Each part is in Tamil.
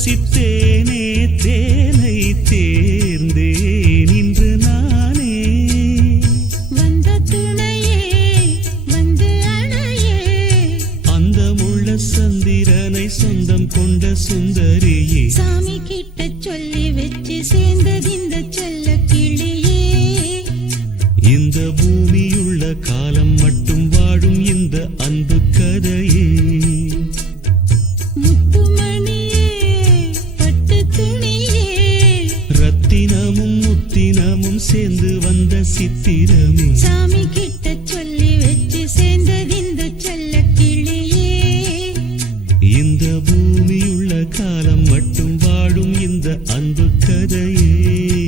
ருசித்தேனே தேனை தேர்ந்தேன் இன்று நானே. வந்த துணையே வந்து அணையே. அந்த முள்ள சந்திரனை சொந்தம் கொண்ட சுந்தரியே. சாமி கிட்ட சொல்லி வச்சு சேர்ந்தது இந்த செல்ல கிளியே. இந்த பூமியுள்ள காலம் இந்த அன்பு கதையே.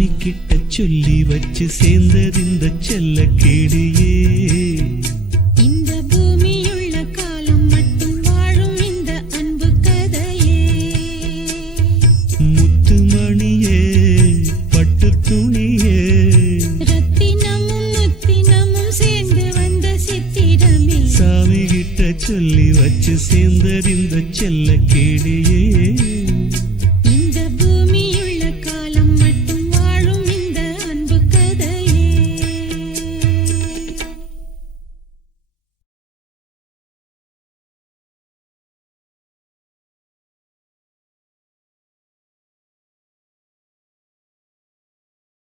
சாமி கிட்ட சொல்லி வச்சு சேர்ந்தது இந்த செல்ல கிளியே இந்த பூமியுள்ள காலம் மட்டும் வாழும் இந்த அன்பு கதையே. முத்துமணியே பட்டு துணியே. சாமி கிட்ட சொல்லி வச்சு சேர்ந்தது இந்த செல்ல கிளியே